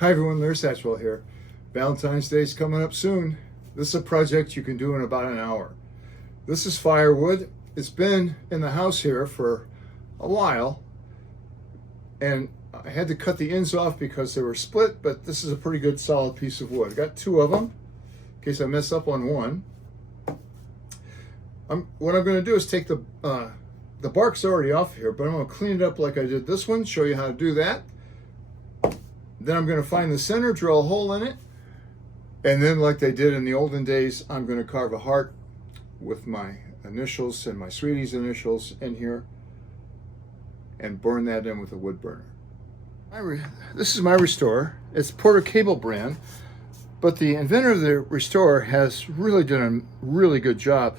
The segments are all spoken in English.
Hi everyone, there's Satchwell here. Valentine's Day is coming up soon. This is a project you can do in about an hour. This is firewood. It's been in the house here for a while, and I had to cut the ends off because they were split, but this is a pretty good solid piece of wood. I got two of them in case I mess up on one. What I'm going to do is take the bark's already off here, but I'm going to clean it up like I did this one, show you how to do that. Then I'm going to find the center, drill a hole in it, and then like they did in the olden days, I'm going to carve a heart with my initials and my sweetie's initials in here and burn that in with a wood burner. This is my restorer. It's Porter Cable brand, but the inventor of the restorer has really done a really good job.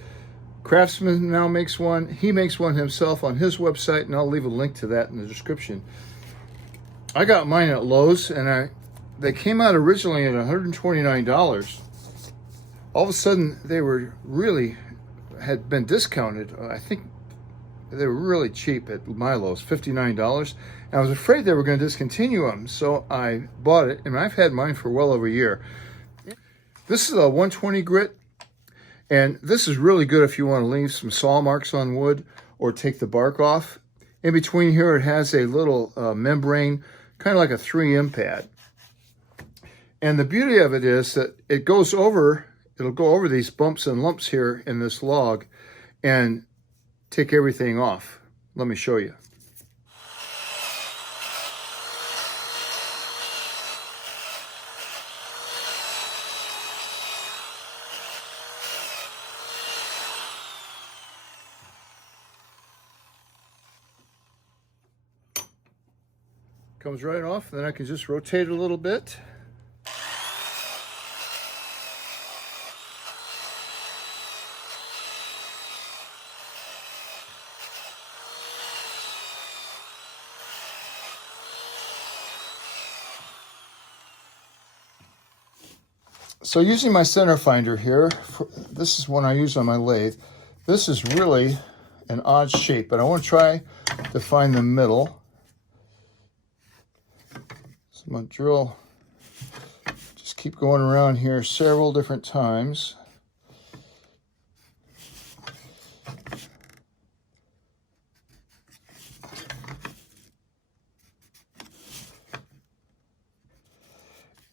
Craftsman now makes one. He makes one himself on his website, and I'll leave a link to that in the description. I got mine at Lowe's, and they came out originally at $129. All of a sudden, they were had been discounted. I think they were really cheap at my Lowe's, $59. And I was afraid they were going to discontinue them, so I bought it, and I've had mine for well over a year. This is a 120 grit, and this is really good if you want to leave some saw marks on wood or take the bark off. In between here, it has a little membrane, kind of like a 3M pad. And the beauty of it is that it'll go over these bumps and lumps here in this log and take everything off. Let me show you. Comes right off, then I can just rotate it a little bit. So using my center finder here, this is one I use on my lathe. This is really an odd shape, but I want to try to find the middle. So I'm going to drill, just keep going around here several different times.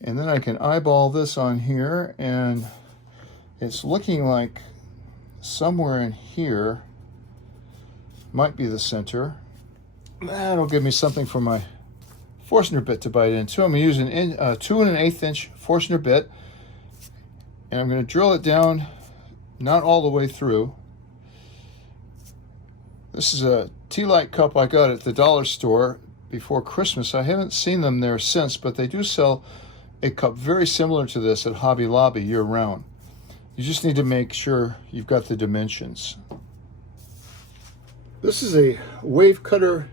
And then I can eyeball this on here, and it's looking like somewhere in here might be the center. That'll give me something for my Forstner bit to bite into. I'm using a 2 1/8 inch Forstner bit, and I'm going to drill it down, not all the way through. This is a tea light cup I got at the dollar store before Christmas. I haven't seen them there since, but they do sell a cup very similar to this at Hobby Lobby year-round. You just need to make sure you've got the dimensions. This is a wave cutter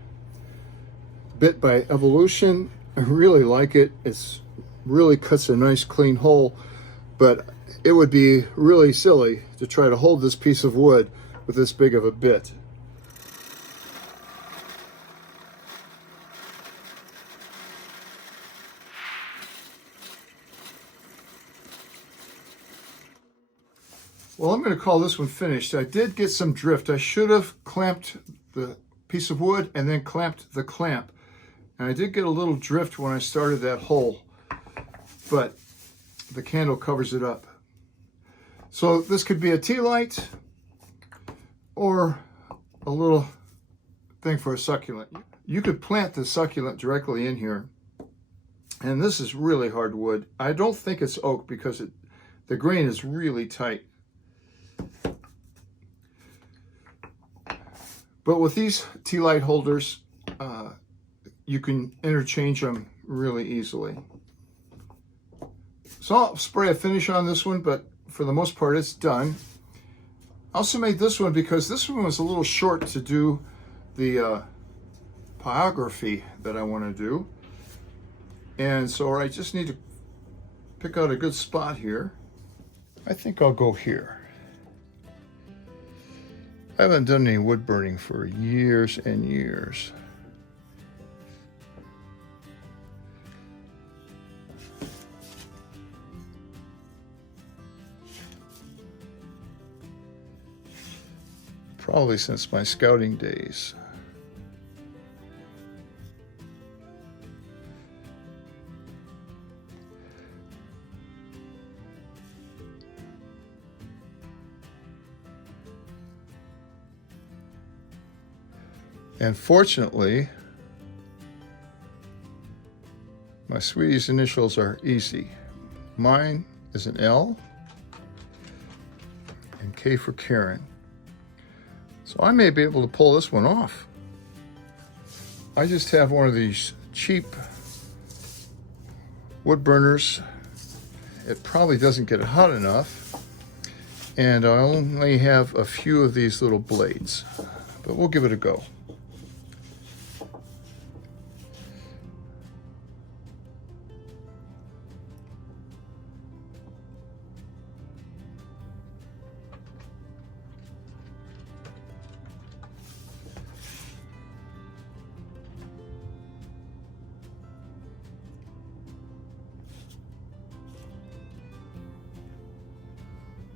bit by Evolution. I really like it. It's really cuts a nice clean hole, but it would be really silly to try to hold this piece of wood with this big of a bit. Well, I'm going to call this one finished. I did get some drift. I should have clamped the piece of wood and then clamped the clamp. And I did get a little drift when I started that hole, but the candle covers it up. So this could be a tea light or a little thing for a succulent. You could plant the succulent directly in here. And this is really hard wood. I don't think it's oak because the grain is really tight. But with these tea light holders, you can interchange them really easily. So I'll spray a finish on this one, but for the most part it's done. I also made this one because this one was a little short to do the pyrography that I want to do. And so I just need to pick out a good spot here. I think I'll go here. I haven't done any wood burning for years and years. probably since my scouting days. And fortunately, my sweetie's initials are easy. Mine is an L and K for Karen. So I may be able to pull this one off. I just have one of these cheap wood burners. It probably doesn't get hot enough. And I only have a few of these little blades, but we'll give it a go.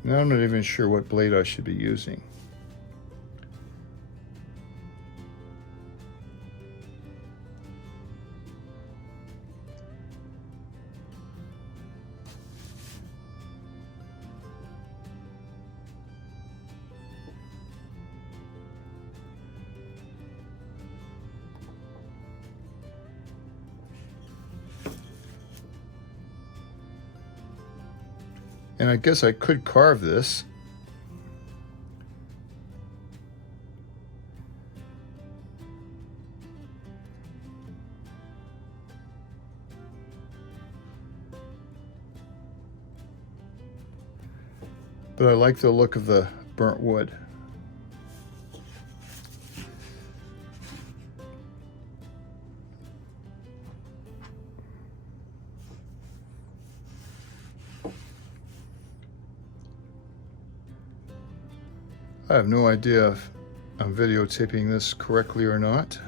Now I'm not even sure what blade I should be using. And I guess I could carve this. But I like the look of the burnt wood. I have no idea if I'm videotaping this correctly or not.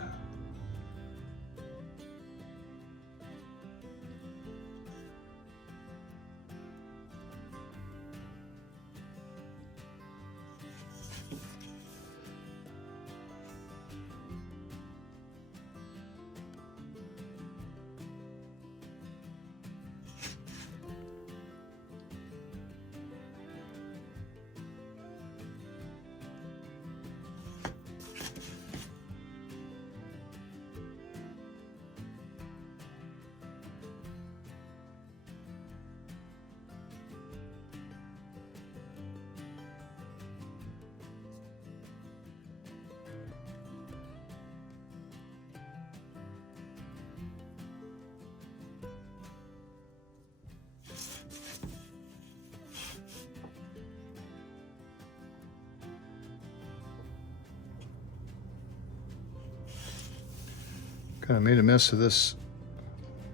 Kind of made a mess of this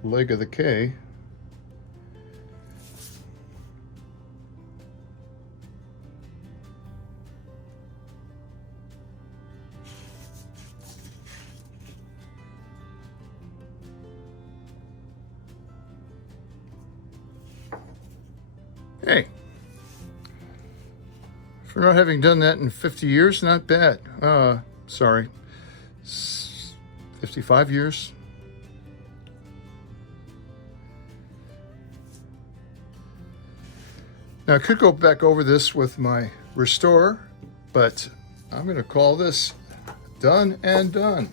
leg of the K. Hey, for not having done that in 50 years, not bad. Sorry. 55 years. Now I could go back over this with my restorer, but I'm going to call this done and done.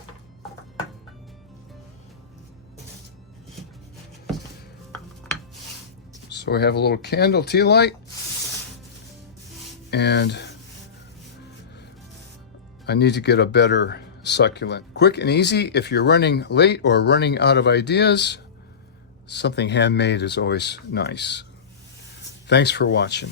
So we have a little candle tea light, and I need to get a better succulent. Quick and easy if you're running late or running out of ideas. Something handmade is always nice. Thanks for watching.